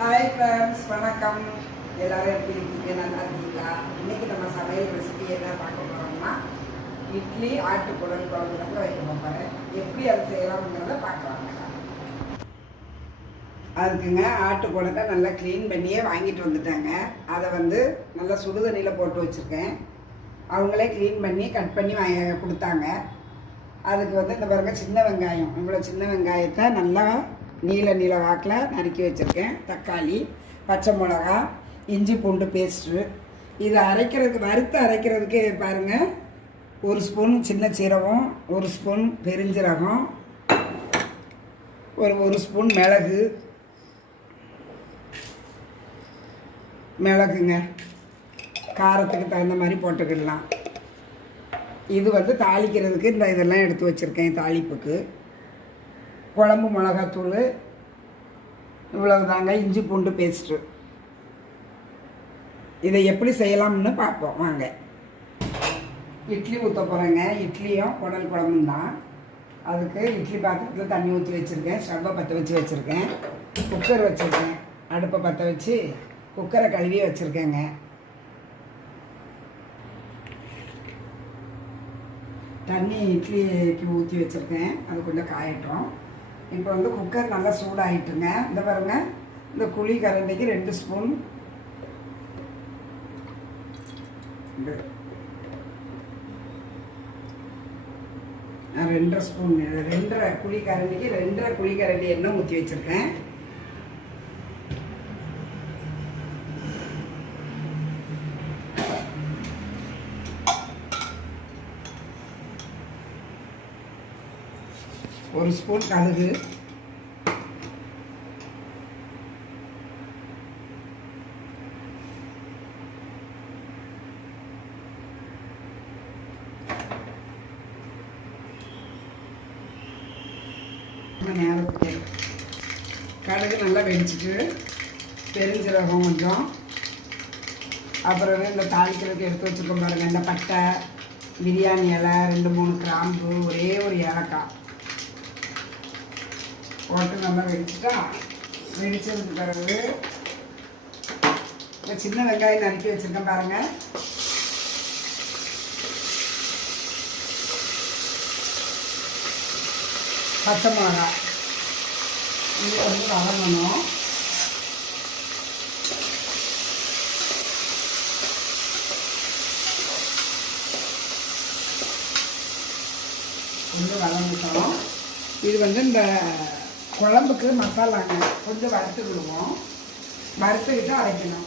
Hi friends வணக்கம். எல்லாரும் எப்படி இருக்கீங்க? நல்லா இருக்கீங்களா? இன்னைக்கு நம்ம சமையல் ரெசிபி என்ன பார்க்க போறோம்னா இட்லி ஆட்டுக்குடல் குழம்பு தான் வைக்க போகிறேன் எப்படி அதை செய்யலாம்ங்கிறத பார்க்கலாம். அதுக்குங்க ஆட்டுக்குடத்தை நல்லா க்ளீன் பண்ணியே வாங்கிட்டு வந்துட்டாங்க. அதை வந்து நல்லா சுடுதண்ணியில் போட்டு வச்சுருக்கேன். அவங்களே க்ளீன் பண்ணி கட் பண்ணி வாங்க கொடுத்தாங்க. அதுக்கு வந்து இந்த பாருங்க சின்ன வெங்காயம். இவ்வளோ சின்ன வெங்காயத்தை நல்லா நீல நீல வாக்கில் நறுக்கி வச்சுருக்கேன். தக்காளி பச்சை மிளகா இஞ்சி பூண்டு பேஸ்ட்டு இதை அரைக்கிறதுக்கு வறுத்து அரைக்கிறதுக்கு பாருங்கள் ஒரு ஸ்பூன் சின்ன சீரகம் ஒரு ஸ்பூன் பெருஞ்சீரகம் ஒரு ஒரு ஸ்பூன் மிளகு. மிளகுங்க. காரத்துக்கு தகுந்த மாதிரி போட்டுக்கிடலாம். இது வந்து தாளிக்கிறதுக்கு இந்த இதெல்லாம் எடுத்து வச்சுருக்கேன் தாளிப்புக்கு. குழம்பு மிளகாத்தூள் இவ்வளவு தாங்க இஞ்சி பூண்டு பேஸ்ட்டு இதை எப்படி செய்யலாம்னு பார்ப்போம் வாங்க. இட்லி ஊற்ற போகிறேங்க இட்லியும் குடல் குழம்பும் தான். அதுக்கு இட்லி பாத்திரத்தில் தண்ணி ஊற்றி வச்சுருக்கேன். ஸ்டவ்வை பற்ற வச்சு வச்சுருக்கேன். குக்கர் வச்சுருக்கேன். அடுப்பை பற்ற வச்சு குக்கரை கழுவி வச்சுருக்கேங்க. தண்ணி இட்லிக்கு ஊற்றி வச்சுருக்கேன். அது கொஞ்சம் காயட்டும். இப்போ வந்து குக்கர் நல்லா சூடாகிட்டுங்க இந்த பாருங்க. இந்த குழி கரண்டிக்கு ரெண்டு ஸ்பூன் நான் ரெண்டரை ஸ்பூன் ரெண்டரை குழி கரண்டிக்கு ரெண்டரை குழி கரண்டி எண்ணெய் ஊற்றி வச்சுருக்கேன். ஒரு ஸ்பூன் கடுகு. நேரத்துக்கு கடுகு நல்லா வெடிச்சிட்டு பெருஞ்சீரகம் கொஞ்சம். அப்புறம் இந்த தாளிக்கிறதுக்கு எடுத்து வச்சுருக்கோம் பாருங்கள் இந்த பட்டை பிரியாணி இலை ரெண்டு மூணு கிராம்பு ஒரே ஒரு ஏலக்காய். போட்டு நல்லா வெடிச்சுட்டா வெடிச்சதுக்கு பிறகு இந்த சின்ன வெங்காயம் நறுக்கி வச்சுருக்கேன் பாருங்கள் பச்சை மிளகா. இது வந்து வதங்கணும். வந்து வதங்கிட்டோம். இது வந்து இந்த குழம்புக்கு மசாலாங்க கொஞ்சம் வறுத்துக்கிடுவோம் வறுத்துக்கிட்டு அரைக்கணும்.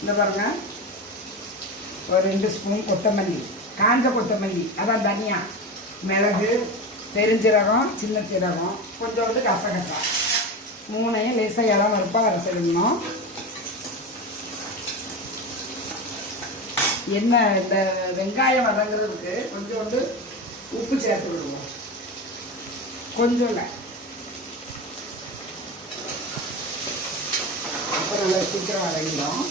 இந்த பாருங்க. ஒரு ரெண்டு ஸ்பூன் கொத்தமல்லி. காஞ்ச கொத்தமல்லி. அதான் தனியா. மிளகு பெருஞ்சீரகம் சின்ன சீரகம். கொஞ்சம் வந்து கசகசா. மூணையும் லேசாக இடம் வறுப்பாக அரைச்சிடணும் என்ன இந்த வெங்காயம் வதங்குறதுக்கு வந்து உப்பு சேர்த்து விடுவோம். கொஞ்சம் இல்லை அப்புறம் சீக்கிரம் வதங்கிடும்.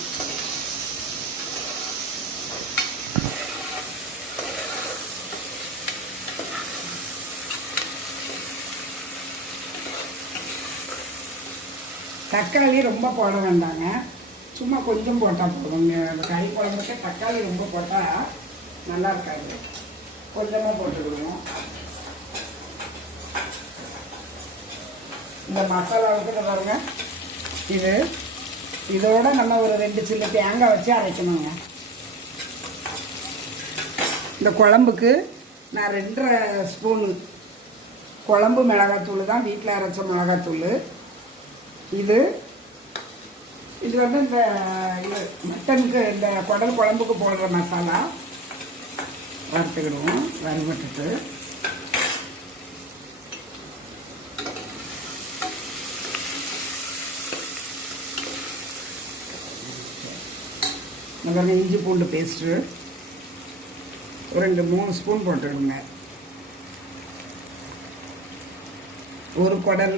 தக்காளி ரொம்ப போட வேண்டாங்க. சும்மா கொஞ்சம் போட்டால் போதும் கறி குழம்புக்கு தக்காளி ரொம்ப போட்டால் நல்லா இருக்காது. கொஞ்சமாக போட்டுக்கிடுவோம் இந்த மசாலாவுக்கு பாருங்க. இது இதோட நம்ம ஒரு ரெண்டு சில்லு தேங்காய் வச்சு அரைக்கணுங்க. இந்த குழம்புக்கு நான் ரெண்டரை ஸ்பூனு குழம்பு மிளகாத்தூள் தான் வீட்டில் அரைச்ச மிளகாத்தூள். இது இது வந்து இந்த இது மட்டனுக்கு இந்த குடல் குழம்புக்கு போடுற மசாலா. வறுத்துக்கிடுவோம் வறுபட்டுட்டு. முதல்ல இஞ்சி பூண்டு பேஸ்ட்டு ஒரு ரெண்டு மூணு ஸ்பூன் போட்டுருங்க ஒரு குடல்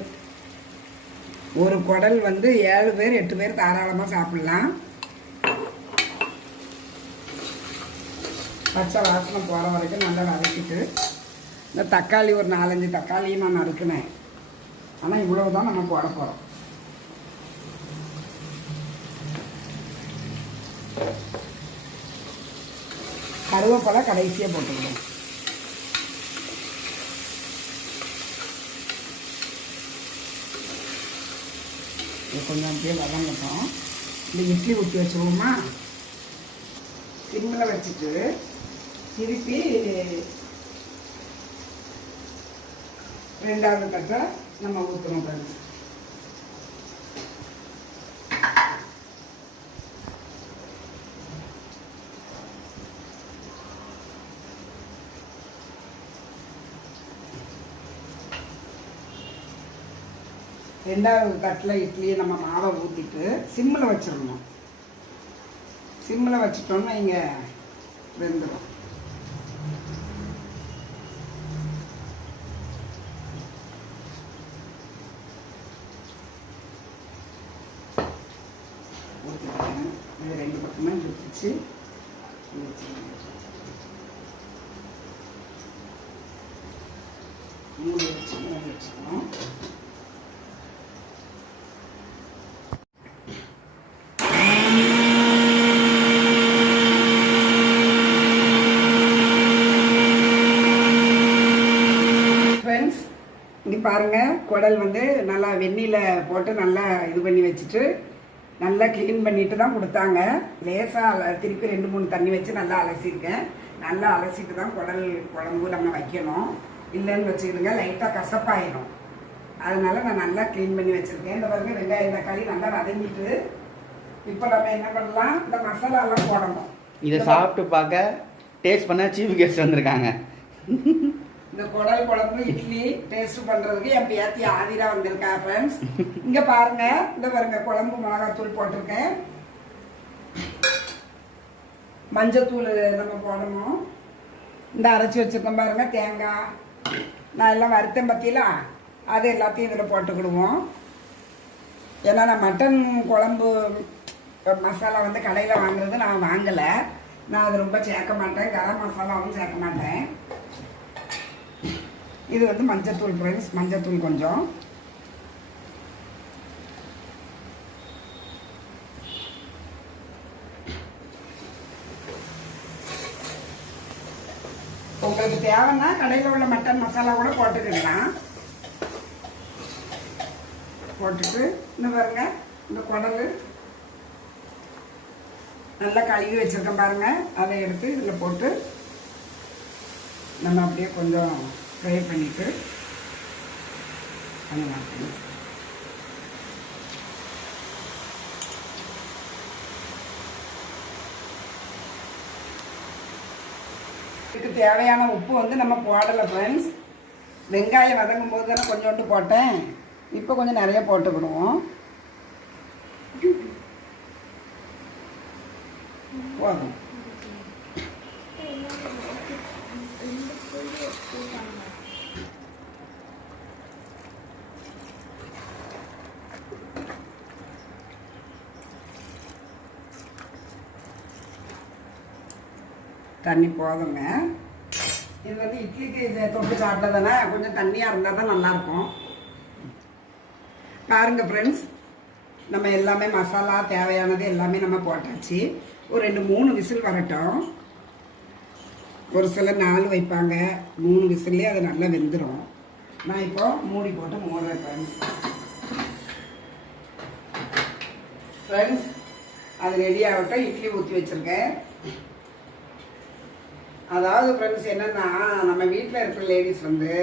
ஒரு குடல் வந்து ஏழு பேர் எட்டு பேர் தாராளமாக சாப்பிட்லாம். பச்சை வாசனை போகிற வரைக்கும் நல்லா வதக்கிட்டு இந்த தக்காளி ஒரு நாலஞ்சு தக்காளியும் நான் நறுக்கினேன். ஆனால் இவ்வளவு தான் நம்ம போட போகிறோம் கருவேப்பிலை கடைசியாக போட்டுக்கணும். கொஞ்சம் அப்படியே வதங்கட்டும். இந்த இட்லி ஊற்றி வச்சுருவோமா? சிம்மில் வச்சுட்டு திருப்பி ரெண்டாவது கட்டை நம்ம ஊற்றணும் பாருங்க. ரெண்டாவது தட்டில் இட்லியை நம்ம மாவை ஊற்றிட்டு சிம்மில் வச்சிடணும். சிம்மில் வச்சிட்டோம்னா இங்கே வெந்துடும் ஊற்றிட்டேன் இது ரெண்டு பக்கமே ஊற்றிச்சு மூணு வச்சு மூணு வச்சுக்கணும் ஃப்ரெண்ட்ஸ் இங்கே பாருங்கள் குடல் வந்து நல்லா வெந்நில போட்டு நல்லா இது பண்ணி வச்சுட்டு நல்லா க்ளீன் பண்ணிட்டு தான் கொடுத்தாங்க. லேசாக திருப்பி ரெண்டு மூணு தண்ணி வச்சு நல்லா அலசியிருக்கேன். நல்லா அலசிட்டு தான் குடல் குழம்பு நம்ம வைக்கணும். இல்லைன்னு வச்சுக்கிடுங்க லைட்டாக கசப்பாயிடும் அதனால நான் நல்லா க்ளீன் பண்ணி வச்சுருக்கேன். இந்த பாருங்க வெங்காயம் தக்காளி நல்லா வதங்கிட்டு இப்போ நம்ம என்ன பண்ணலாம்? இந்த மசாலாலாம் போடணும். இதை சாப்பிட்டு பார்க்க டேஸ்ட் பண்ண சீஃப் கெஸ்ட் வந்திருக்காங்க. இந்த குடல் குழம்பு இட்லி டேஸ்ட் பண்றதுக்கு என் பேத்தி ஆதிரா வந்திருக்கா ஃப்ரெண்ட்ஸ் இங்க பாருங்க இந்த பாருங்க குழம்பு மிளகாத்தூள் போட்டிருக்கேன். மஞ்சத்தூள் நம்ம போடணும். இந்த அரைச்சி வச்சிருக்கோம் பாருங்க தேங்காய். நான் எல்லாம் வறுத்தேன் பத்தியலா அது எல்லாத்தையும் இதில் போட்டுக்கிடுவோம். ஏன்னா நான் மட்டன் குழம்பு மசாலா வந்து கடையில் வாங்குறது நான் வாங்கலை. நான் அது ரொம்ப சேர்க்க மாட்டேன். கரம் மசாலாவும் சேர்க்க மாட்டேன். இது வந்து மஞ்சத்தூள் ஃப்ரெண்ட்ஸ் மஞ்சத்தூள் கொஞ்சம். உங்களுக்கு தேவைன்னா கடையில் உள்ள மட்டன் மசாலா கூட போட்டுக்கலாம். போட்டுட்டு இன்னும் பாருங்க இந்த குடல் நல்லா கழுவி வச்சுருக்கேன் பாருங்கள் அதை எடுத்து இதில் போட்டு நம்ம அப்படியே கொஞ்சம் ஃப்ரை பண்ணிட்டு மாட்டேன் இதுக்கு தேவையான உப்பு வந்து நம்ம போடலை ஃப்ரெண்ட்ஸ் வெங்காயம் வதங்கும் போது தானே கொஞ்சோண்டு போட்டேன். இப்போ கொஞ்சம் நிறைய போட்டுக்கிடுவோம் போதும் தண்ணி போதுங்க. இது வந்து இட்லிக்கு இது தொட்டு சாப்பிட்டதுனா கொஞ்சம் தண்ணியாக இருந்தால் தான் நல்லாயிருக்கும். பாருங்க ஃப்ரெண்ட்ஸ் நம்ம எல்லாமே மசாலா தேவையானது எல்லாமே நம்ம போட்டாச்சு. ஒரு ரெண்டு மூணு விசில் வரட்டும். ஒரு சிலர் நாலு வைப்பாங்க. மூணு விசில்லே அது நல்லா வெந்துடும் நான் இப்போ மூடி போட்டு மூடுறேன் ஃப்ரெண்ட்ஸ் ஃப்ரெண்ட்ஸ் அது ரெடி ஆகட்டும். இட்லி ஊற்றி வச்சுருக்கேன். அதாவது ஃப்ரெண்ட்ஸ் என்னென்னா நம்ம வீட்டில் இருக்கிற லேடிஸ் வந்து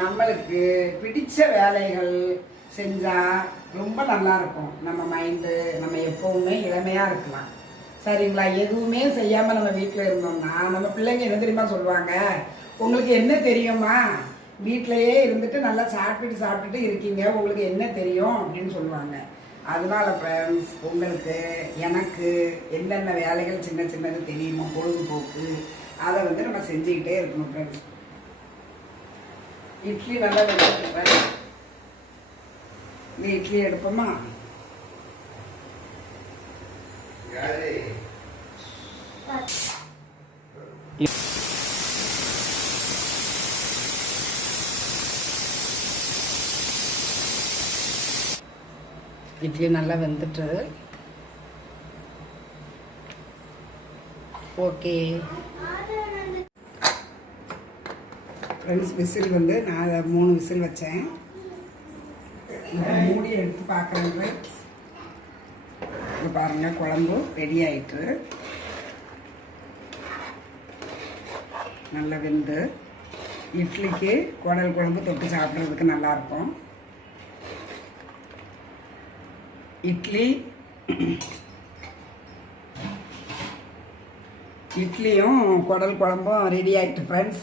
நம்மளுக்கு பிடித்த வேலைகள் செஞ்சால் ரொம்ப நல்லா இருக்கும். நம்ம மைண்டு நம்ம எப்போவுமே இளமையாக இருக்கலாம். சரிங்களா? எதுவுமே செய்யாமல் நம்ம வீட்டில் இருந்தோம்னா நம்ம பிள்ளைங்க என்ன தெரியுமா சொல்லுவாங்க? உங்களுக்கு என்ன தெரியுமா? வீட்டிலையே இருந்துட்டு நல்லா சாப்பிட்டு சாப்பிட்டுட்டு இருக்கீங்க. உங்களுக்கு என்ன தெரியும்? அப்படின்னு சொல்லுவாங்க. அதனால ஃப்ரெண்ட்ஸ் உங்களுக்கு எனக்கு என்னென்ன வேலைகள் சின்ன சின்னது தெரியுமோ? பொழுதுபோக்கு அதை வந்து நம்ம செஞ்சுக்கிட்டே இருக்கணும் ஃப்ரெண்ட்ஸ் இட்லி நல்லா வெந்துட்டு இந்த இட்லி எடுப்போமா? இட்லி நல்லா வெந்துட்டு ஓகே. ஃப்ரெண்ட்ஸ் விசில் வந்து நான் மூணு விசில் வச்சேன். மூடி எடுத்து பார்க்குறேன் ஃப்ரெண்ட்ஸ் இப்போ பாருங்கள் குழம்பு ரெடி ஆயிட்டு. நல்லா வெந்து. இட்லிக்கு குடல் குழம்பு தொட்டு சாப்பிட்றதுக்கு நல்லாயிருக்கும். இட்லி இட்லியும் குடல் குழம்பும் ரெடி ஆகிட்டு ஃப்ரெண்ட்ஸ்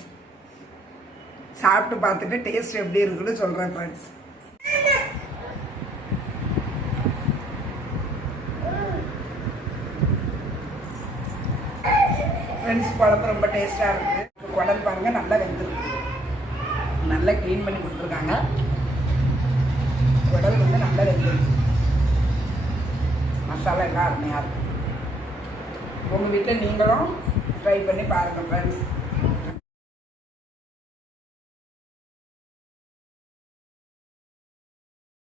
சாப்பிட்டு பார்த்துட்டு டேஸ்ட் எப்படி இருக்குன்னு சொல்கிறேன் ஃப்ரெண்ட்ஸ் ஃப்ரெண்ட்ஸ் குழம்பு ரொம்ப டேஸ்ட்டாக இருக்குது குழம்பு பாருங்கள் நல்லா வெந்திருக்கு. நல்லா க்ளீன் பண்ணி கொடுத்துருக்காங்க. குடல் வந்து நல்லா வெந்திருக்கு. மசாலா எல்லாம் அருமையாக இருக்கும் உங்கள் வீட்டில் நீங்களும் ட்ரை பண்ணி பாருங்கள் ஃப்ரெண்ட்ஸ்